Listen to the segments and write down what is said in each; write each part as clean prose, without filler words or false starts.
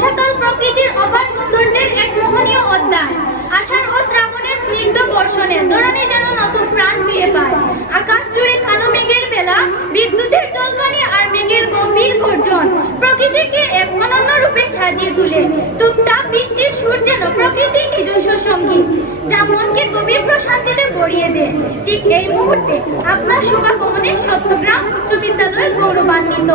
বর্ষাকাল প্রকৃতির অপার সৌন্দর্যের এক মোহনীয় অধ্যায়। আষাঢ় ও শ্রাবণের স্নিগ্ধ বর্ষণে ধরণী যেন নতুন প্রাণ ফিরে পায়। আকাশ জুড়ে কালো মেঘের বেলা, বিদ্যুতের চলকানি আর মেঘের গম্ভীর গর্জন প্রকৃতিকে এক অনন্য রূপে সাজিয়ে তোলে। টুকটাক বৃষ্টির সুর যেন প্রকৃতির নিজস্ব সঙ্গীত, যা মনকে গভীর প্রশান্তিতে ভরিয়ে দেয়। ঠিক এই মুহূর্তে আপনার শুভাগমনে চট্টগ্রাম উচ্চ বিদ্যালয় গৌরবান্বিত।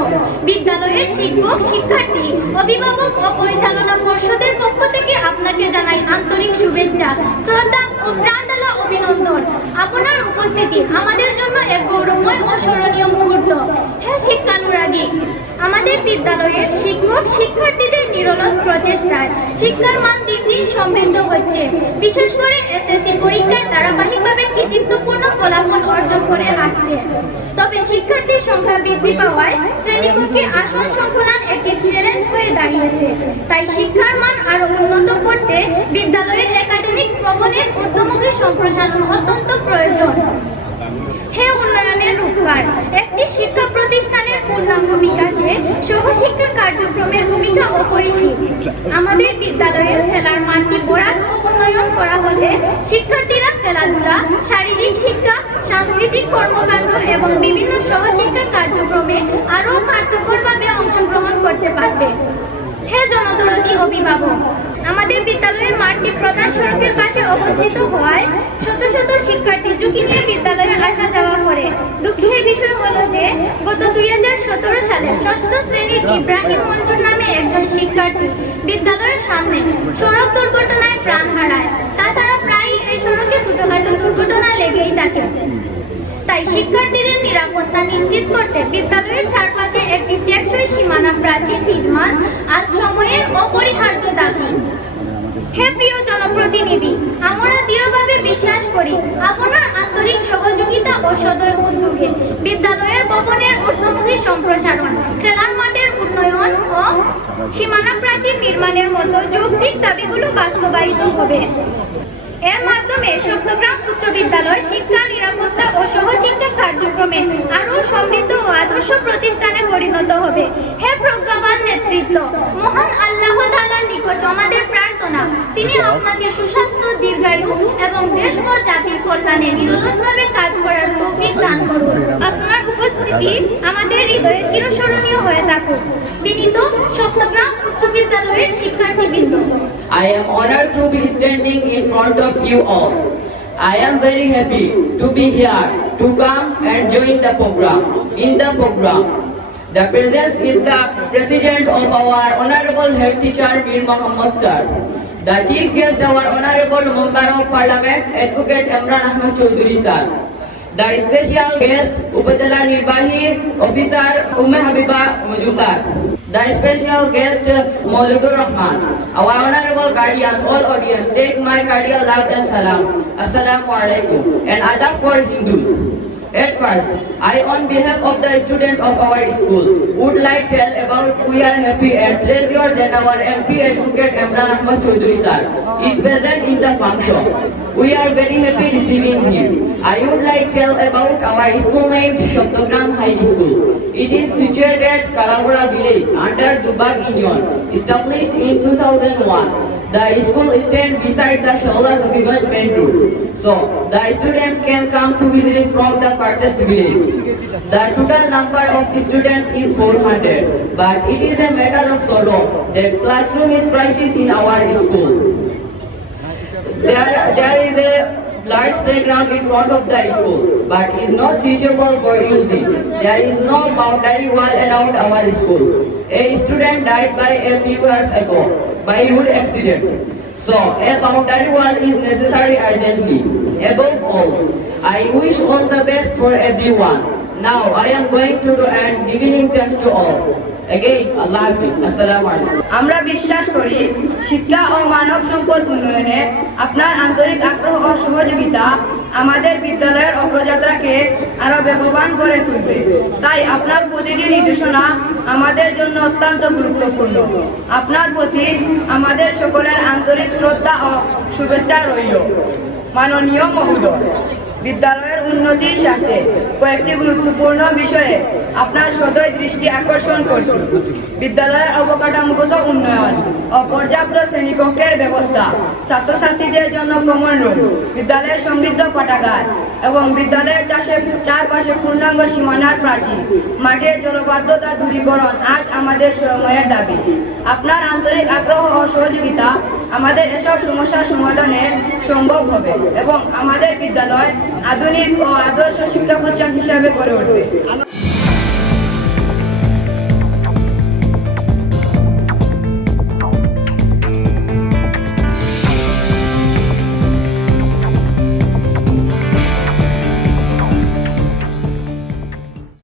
বিদ্যালয়ের শিক্ষক, শিক্ষার্থী, অভিভাবক ও পরিচালনা পর্ষদের পক্ষ থেকে আপনাকে জানাই আন্তরিক শুভেচ্ছা, শ্রদ্ধা ও প্রাণঢালা অভিনন্দন। আপনার উপস্থিতি আমাদের জন্য এক গৌরবময় ও স্মরণীয় মুহূর্ত। হ্যাঁ শিক্ষানুরাগী, আমাদের বিদ্যালয়ের শিক্ষক শিক্ষার্থীদের নিরলস প্রচেষ্টায় শিক্ষার মান দিন দিন সমৃদ্ধ হচ্ছে। বিশেষ করে এসএসসি পরীক্ষায় ধারাবাহিকভাবে কৃতিত্বপূর্ণ ফলাফল অর্জন করে আসছে। তবে শিক্ষার্থীর সংখ্যা বৃদ্ধি পাওয়ায় শ্রেণীকক্ষে আসন সংকুলান একটি চ্যালেঞ্জ হয়ে দাঁড়িয়েছে। তাই শিক্ষার মান আরো উন্নত করতে বিদ্যালয়ের একাডেমিক ভবনের ঊর্ধ্বমুখী সম্প্রসারণ অত্যন্ত প্রয়োজন। হে উন্নয়নের রূপকার, একটি শিক্ষা প্রতিষ্ঠানের পূর্ণাঙ্গ বিকাশে সহশিক্ষা কার্যক্রমের ভূমিকা অপরিসীম। আমাদের বিদ্যালয়ের খেলার মাঠটি বরাদ ও উন্নয়ন করা হলে শিক্ষার্থীরা খেলাধুলা, শারীরিক শিক্ষা, সাংস্কৃতিক কর্মকাণ্ড এবং বিভিন্ন সহশিক্ষা কার্যক্রমে আরও কার্যকরভাবে অংশগ্রহণ করতে পারবে। হে জনদরদী অভিভাবক, আমাদের বিদ্যালয়ের মাঠটি প্রধান সড়কের পাশে অবস্থিত হওয়ায় শত শত শিক্ষার্থী ঝুঁকি নিয়ে বিদ্যালয়ে আসা যাওয়া করে। দুঃখের বিষয় হলো যে গত 2017 সালে ষষ্ঠ শ্রেণীর ইব্রাহিম মঞ্জুর নামে একজন শিক্ষার্থী বিদ্যালয়ের সামনে সড়ক দুর্ঘটনায় প্রাণ হারায়। তাছাড়া প্রায়ই এই সড়কে ছোটখাটো দুর্ঘটনা লেগেই থাকে। তাই শিক্ষার্থীদের নিরাপত্তা নিশ্চিত করতে বিদ্যালয়ের চারপাশে একটি টেকসই সীমানা প্রাচীর নির্মাণ আজ সময়ের অপরিহার্য দাবি। হে প্রিয় জনপ্রতিনিধি, আমরা দৃঢ়ভাবে বিশ্বাস করি আপনার আন্তরিক সহযোগিতা ও সদয় উদ্যোগে বিদ্যালয়ের ভবনের ঊর্ধ্বমুখী সম্প্রসারণ, খেলার মাঠের উন্নয়ন ও সীমানা প্রাচীর নির্মাণের মতো যৌক্তিক দাবিগুলো বাস্তবায়িত হবে। এর মাধ্যমে চট্টগ্রাম উচ্চ বিদ্যালয় শিক্ষা, নিরাপত্তা ও সহশিক্ষা কার্যক্রমে আরও সমৃদ্ধ ও আদর্শ প্রতিষ্ঠানে পরিণত হবে। হে প্রজ্ঞাবান নেতৃত্ব, মহান আল্লাহ তাআলার নিকট আমাদের প্রার্থনা, তিনি আপনাকে সুস্বাস্থ্য, দীর্ঘায়ু এবং দেশ ও জাতির কল্যাণে নিরলসভাবে কাজ করার তৌফিক দান করুন। আপনার উপস্থিতি আমাদের হৃদয়ে চিরস্মরণীয় হয়ে থাকুক। বিনীত চট্টগ্রাম উচ্চ বিদ্যালয়ের শিক্ষার্থীবৃন্দ। I am honored to be standing in front of you all. I am very happy to be here to come and join the program. In the program, the presence is the President of our Honorable Head Teacher Mir Mohammad Sir. The Chief Guest, our Honorable Member of Parliament, Advocate Imran Ahmed Choudhury Sir. The special guest, Upazila Nirbahi Officer Umme Habiba Majumdar. The special guest, Maulidur Rahman. Our honorable guardians, all audience, take my cordial love and salam. Assalamu alaikum and adab for Hindus. At first, I on behalf of the student of our school would like to tell about we are happy and pleasure that our MP Advocate Imran Ahmed Choudhury Sir is present in the function. We are very happy receiving him. I would like to tell about our school named Chattogram High School. It is situated at Kalabura village under Dubag Union, established in 2001. The school stands beside the Shaulas Vivan main road, so the student can come to visit from the farthest village. The total number of students is 400, but it is a matter of sorrow that classroom is crisis in our school. There is a large playground in front of the school, but is not suitable for using. There is no boundary wall around our school. A student died by a few years ago by road accident, so a boundary wall is necessary urgently. Above all, I wish all the best for everyone. Now I am going to do and giving thanks to all. Again, Allah Hafiz. Assalamu alaikum. আমরা বিশ্বাস করি শিক্ষা ও মানব সম্পদ উন্নয়নে আপনার আন্তরিক আগ্রহ ও সহযোগিতা আমাদের বিদ্যালয়ের অগ্রযাত্রাকে আরো বেগবান করে তুলবে। তাই আপনার প্রতিটি নির্দেশনা আমাদের জন্য অত্যন্ত গুরুত্বপূর্ণ। আপনার প্রতি আমাদের সকলের আন্তরিক শ্রদ্ধা ও শুভেচ্ছা রইল। মাননীয় মহোদয়, বিদ্যালয়ের উন্নতির স্বার্থে কয়েকটি গুরুত্বপূর্ণ বিষয়ে আপনার সদয় দৃষ্টি আকর্ষণ করছি। বিদ্যালয়ের অবকাঠামোগত উন্নয়ন ও পর্যাপ্ত শ্রেণীকক্ষের ব্যবস্থা, ছাত্রছাত্রীদের জন্য কমন রুম, বিদ্যালয়ের সমৃদ্ধ পাঠাগার এবং বিদ্যালয়ের চারপাশে পূর্ণাঙ্গ সীমানার প্রাচীর, মাঠের জলবদ্ধতা দূরীকরণ আজ আমাদের সময়ের দাবি। আপনার আন্তরিক আগ্রহ ও সহযোগিতা আমাদের এসব সমস্যার সমাধানে সম্ভব হবে এবং আমাদের বিদ্যালয় আধুনিক ও আদর্শ শিক্ষা প্রতিষ্ঠান হিসাবে গড়ে উঠবে।